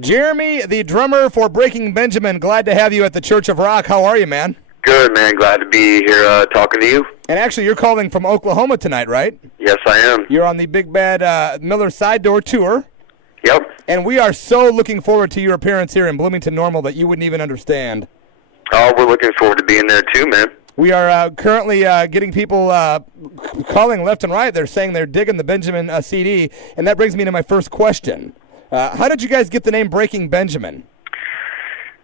Jeremy, the drummer for Breaking Benjamin, glad to have you at the Church of Rock. How are you, man? Good, man. Glad to be here talking to you. And actually, you're calling from Oklahoma tonight, right? Yes, I am. You're on the Big Bad Miller Side Door Tour. Yep. And we are so looking forward to your appearance here in Bloomington Normal that you wouldn't even understand. Oh, we're looking forward to being there too, man. We are currently getting people calling left and right. They're saying they're digging the Benjamin CD. And that brings me to my first question. How did you guys get the name Breaking Benjamin?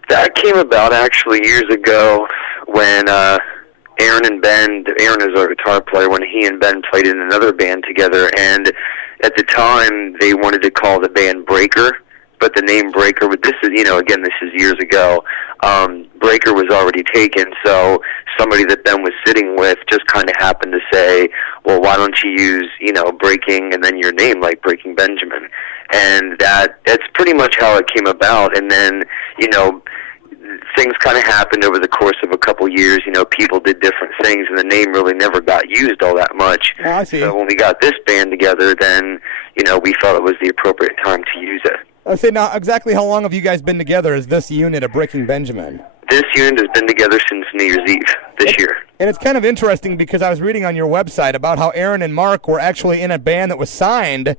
That came about actually years ago when Aaron is our guitar player, when he and Ben played in another band together. And at the time, they wanted to call the band Breaker. But the name Breaker, this is years ago. Breaker was already taken, so somebody that Ben was sitting with just kind of happened to say, well, why don't you use, Breaking and then your name, like Breaking Benjamin. And that's pretty much how it came about. And then, things kind of happened over the course of a couple years. People did different things, and the name really never got used all that much. Oh, I see. So when we got this band together, then, we felt it was the appropriate time to use it. I say, now, exactly how long have you guys been together as this unit of Breaking Benjamin? This unit has been together since New Year's Eve this year. And it's kind of interesting because I was reading on your website about how Aaron and Mark were actually in a band that was signed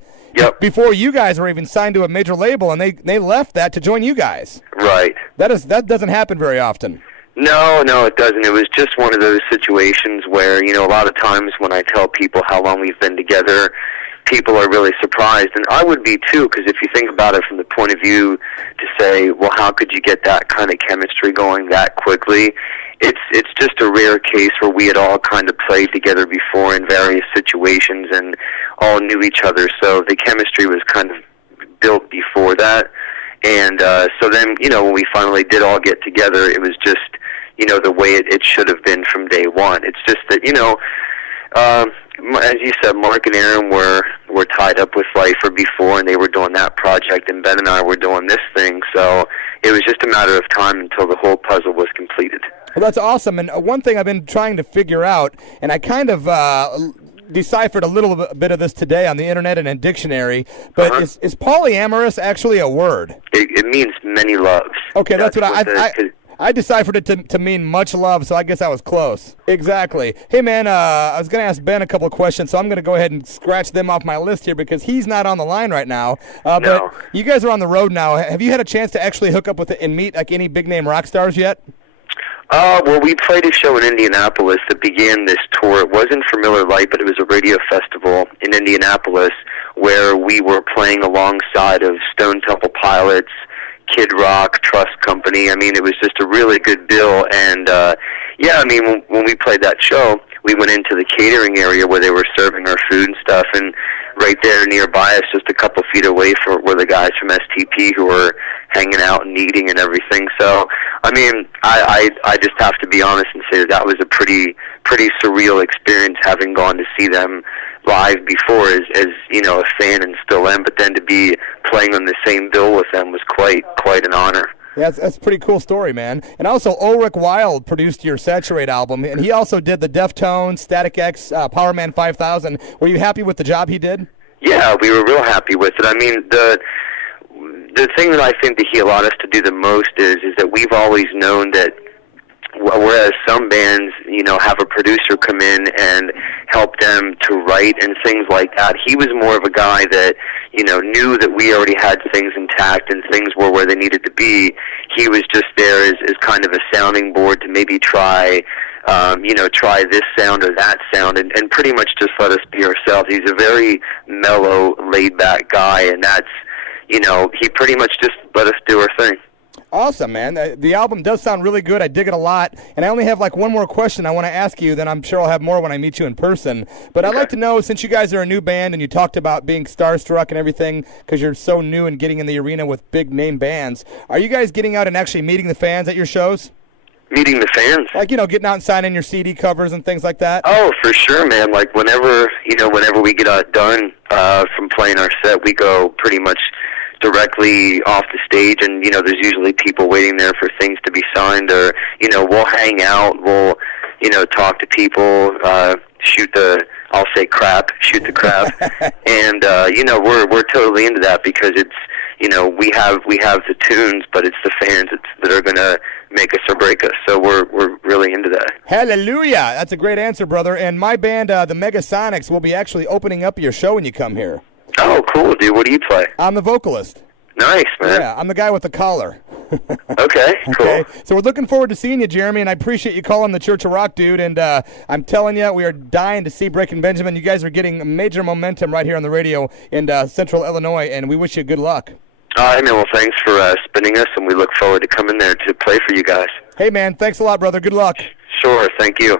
before you guys were even signed to a major label, and they left that to join you guys. Right. That doesn't happen very often. No, it doesn't. It was just one of those situations where, a lot of times when I tell people how long we've been together, people are really surprised, and I would be too, because if you think about it from the point of view to say, well, how could you get that kind of chemistry going that quickly? It's just a rare case where we had all kind of played together before in various situations and all knew each other, so the chemistry was kind of built before that. And so then, when we finally did all get together, it was just, the way it should have been from day one. It's just that, as you said, Mark and Aaron were tied up with Lifer before, and they were doing that project, and Ben and I were doing this thing, so it was just a matter of time until the whole puzzle was completed. Well, that's awesome, and one thing I've been trying to figure out, and I kind of deciphered a little bit of this today on the internet and in a dictionary, but is polyamorous actually a word? It means many loves. Okay, that's what I deciphered it to mean much love, so I guess I was close. Exactly. Hey, man, I was going to ask Ben a couple of questions, so I'm going to go ahead and scratch them off my list here because he's not on the line right now. No. But you guys are on the road now. Have you had a chance to actually hook up with and meet like any big-name rock stars yet? Well, we played a show in Indianapolis that began this tour. It wasn't for Miller Lite, but it was a radio festival in Indianapolis where we were playing alongside of Stone Temple Pilots, Kid Rock, Trust Company. I mean, it was just a really good bill. And, when we played that show, we went into the catering area where they were serving our food and stuff, and right there nearby us, just a couple feet away were the guys from STP who were hanging out and eating and everything. So, I mean, I just have to be honest and say that was a pretty surreal experience, having gone to see them live before as a fan and still am, but then to be playing on the same bill with them was quite an honor. Yeah, that's a pretty cool story, man. And also, Ulrich Wilde produced your Saturate album, and he also did the Deftones, Static X, Power Man 5000. Were you happy with the job he did? Yeah, we were real happy with it. I mean, the thing that I think that he allowed us to do the most is that we've always known that whereas some bands, have a producer come in and help them to write and things like that, he was more of a guy that, knew that we already had things intact and things were where they needed to be. He was just there as kind of a sounding board to maybe try this sound or that sound, and pretty much just let us be ourselves. He's a very mellow, laid-back guy, and that's, he pretty much just let us do our thing. Awesome, man. The album does sound really good. I dig it a lot. And I only have one more question I want to ask you, then I'm sure I'll have more when I meet you in person. But I'd like to know, since you guys are a new band and you talked about being starstruck and everything because you're so new and getting in the arena with big-name bands, are you guys getting out and actually meeting the fans at your shows? Meeting the fans? Like, getting out and signing your CD covers and things like that? Oh, for sure, man. Like, whenever we get done from playing our set, we go pretty much directly off the stage, and there's usually people waiting there for things to be signed, or we'll hang out, we'll talk to people, shoot the crap, and we're totally into that because it's we have the tunes, but it's the fans that are going to make us or break us. So we're really into that. Hallelujah! That's a great answer, brother. And my band, the Megasonics, will be actually opening up your show when you come here. Oh, cool, dude. What do you play? I'm the vocalist. Nice, man. Yeah, I'm the guy with the collar. Okay, cool. Okay, so we're looking forward to seeing you, Jeremy, and I appreciate you calling the Church of Rock, dude. And I'm telling you, we are dying to see Breaking Benjamin. You guys are getting major momentum right here on the radio in Central Illinois, and we wish you good luck. All right, man. Well, thanks for spinning us, and we look forward to coming there to play for you guys. Hey, man, thanks a lot, brother. Good luck. Sure, thank you.